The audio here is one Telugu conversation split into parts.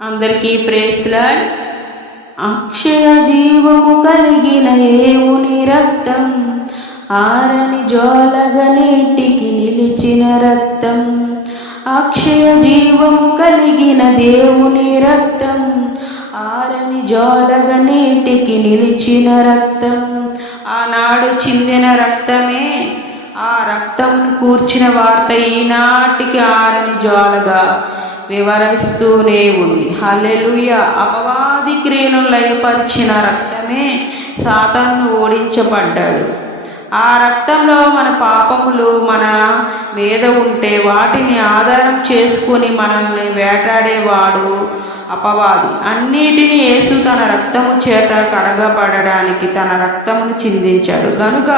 అందరికీ ప్రేస్లాడ్ అక్షయ జీవము కలిగిన ఏవుని రక్తం ఆరని జోలగ నీటికి నిలిచిన రక్తం. అక్షయ జీవము కలిగిన దేవుని రక్తం ఆరని జోలగ నీటికి నిలిచిన రక్తం. ఆనాడు చిందిన రక్తమే ఆ రక్తమును కూర్చిన వార్త ఈనాటికి ఆరని జ్వాలగా వివరిస్తూనే ఉంది. హల్లెలూయ. అపవాది క్రియను లయపరిచిన రక్తమే సాతాను ఓడించబడ్డాడు. ఆ రక్తంలో మన పాపములు మన మీద ఉంటే వాటిని ఆధారం చేసుకొని మనల్ని వేటాడేవాడు అపవాది. అన్నిటిని యేసు తన రక్తము చేత కడగబడడానికి తన రక్తమును చిందించాడు. కనుక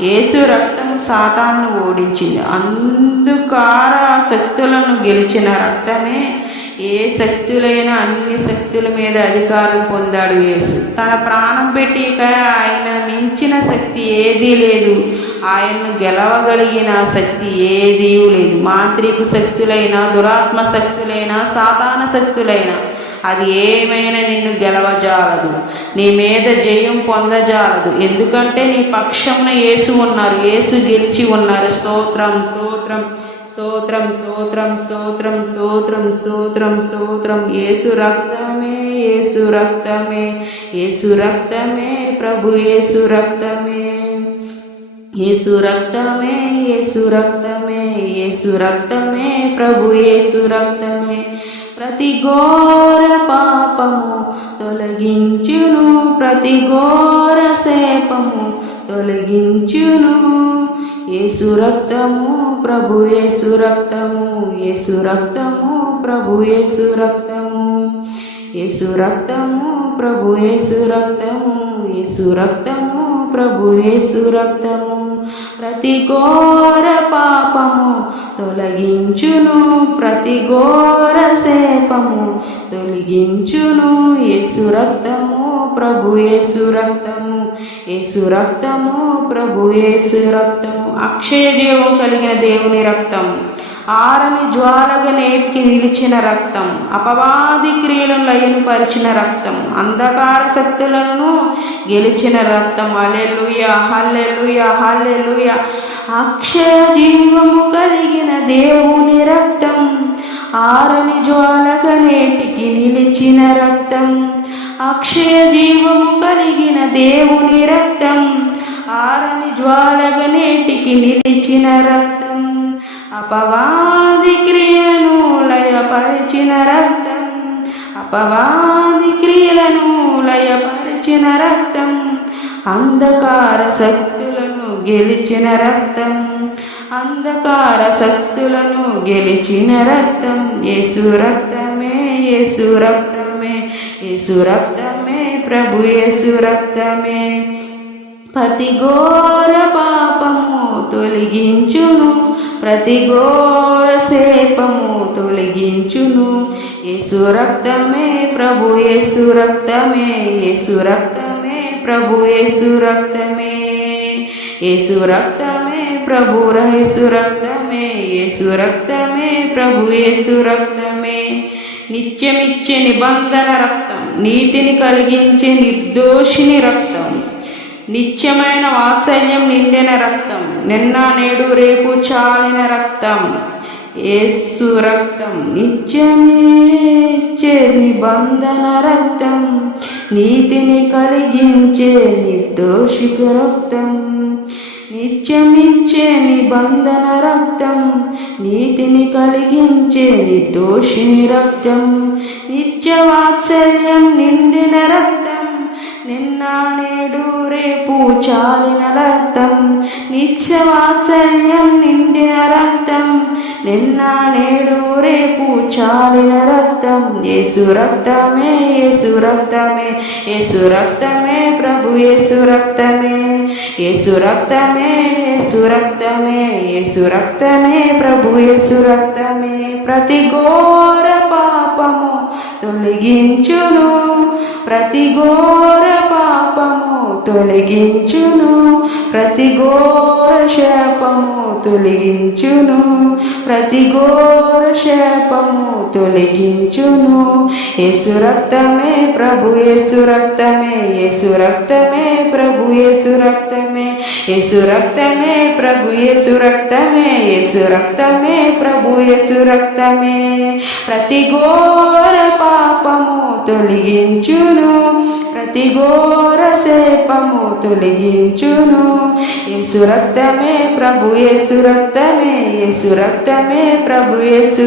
యేసు రక్తము సాతాను ఓడించింది. అంధకార శక్తులను గెలిచిన రక్తమే ఏ శక్తులైనా అన్ని శక్తుల మీద అధికారం పొందాడు యేసు. తన ప్రాణం పెట్టాక ఆయన మించిన శక్తి ఏదీ లేదు. ఆయన్ను గెలవగలిగిన శక్తి ఏదీ లేదు. మాంత్రిక శక్తులైనా దురాత్మ శక్తులైనా సాధారణ శక్తులైనా అది ఏమైనా నిన్ను గెలవజాలదు. నీ మీద జయం పొందజాలదు. ఎందుకంటే నీ పక్షంలో యేసు ఉన్నారు. యేసు గెలిచి ఉన్నారు. స్తోత్రం స్తోత్రం. స్తోత్రం స్తోత్రం స్తోత్రం స్తోత్రం స్తోత్రం స్తోత్రం. ఏసు రక్తమే ఏసు రక్తమే ఏసు రక్తమే ప్రభు ఏసు రక్తమే. ఏసు రక్తమే ఏసు రక్తమే ఏసు రక్తమే ప్రభు ఏసు రక్తమే. ప్రతి ఘోర పాపము తొలగించును ప్రతి ఘోర శాపము తొలగించును. యేసు రక్తము ప్రభు యేసు రక్తము యేసు రక్తము ప్రభు యేసు రక్తము. యేసు రక్తము ప్రభు యేసు రక్తము యేసు రక్తము ప్రభు యేసు రక్తము. ప్రతి ఘోర పాపము తొలగించును ప్రతి ఘోర శాపము తొలగించును. యేసు రక్తము ప్రభు యేసు రక్తము యేసు రక్తము ప్రభు యేసు రక్తము. అక్షయ జీవం కలిగిన దేవుని రక్తం ఆరని జ్వాలగా నేటికి నిలిచిన రక్తం అపవాది క్రియలను లయను పరిచిన రక్తం అంధకార శక్తులను గెలిచిన రక్తం. హల్లెలూయ హల్లెలుయ హల్లెలుయ. అక్షయ జీవము కలిగిన దేవుని రక్తం ఆరని జ్వాలగా నేటికి నిలిచిన రక్తం. అక్షయ జీవము కలిగిన దేవుని రక్తం ఆరని జ్వాలగా నేటికి నిలిచిన రక్తం. అపవాది క్రియలను లయపరిచిన రక్తం. అపవాది క్రియలను లయపరిచిన రక్తం. అంధకార శక్తులను గెలిచిన రక్తం. అంధకార శక్తులను గెలిచిన రక్తం. యేసు రక్తమే యేసు రక్తమే యేసు రక్తమే ప్రభు యేసు రక్తమే. ప్రతి పాపము తొలగించును ప్రతిఘోర సేపము తొలగించును. యేసు రక్తమే ప్రభు యేసు రక్తమే యేసు రక్తమే ప్రభు యేసు రక్తమే. యేసు రక్తమే ప్రభు యేసు రక్తమే యేసు రక్తమే ప్రభు యేసు రక్తమే. నిత్యమిచ్చే నిబంధన రక్తం నీతిని కలిగించే నిర్దోషిని రక్తం నిత్యమైన వాత్సల్యం నిండిన రక్తం నిన్న నేడు రేపు చాలిన రక్తం. ఏసు రక్తం నిత్యమిచ్చే నిబంధన రక్తం నీతిని కలిగించే నిర్దోషిక రక్తం. నిత్యమిచ్చే నిబంధన రక్తం నీతిని కలిగించే నిర్దోషిని రక్తం. నిత్య వాత్సల్యం నిండిన రక్తం నిన్న నేడు రేపు చాలిన రక్తం నిత్యవాత్సల్యం నిండిన రక్తం. నిన్న నేడు రేపు చాలిన రక్తం యేసు రక్తమే యేసు రక్తమే యేసు రక్తమే ప్రభు యేసు రక్తమే. యేసు రక్తమే యేసు రక్తమే యేసు రక్తమే ప్రభు యేసు రక్తమే. ప్రతి ఘోర పాపము తొలగించును. ప్రతి ఘోర పాపము తొలగించును. ప్రతి ఘోర శాపము తొలగించును. ప్రతి ఘోర శాపము తొలగించును. యేసు రక్తమే ప్రభు యేసు రక్తమే యేసు రక్తమే ప్రభు యేసు రక్తమే. యేసు రక్తమే ప్రభు యేసు రక్తమే యేసు రక్తమే ప్రభు యేసు రక్తమే. ప్రతి ఘోర పాపము తొలగించును. ప్రతి ఘోర శాపము తొలగించును. యేసు ప్రభు యేసు రక్తమే ప్రభు యేసు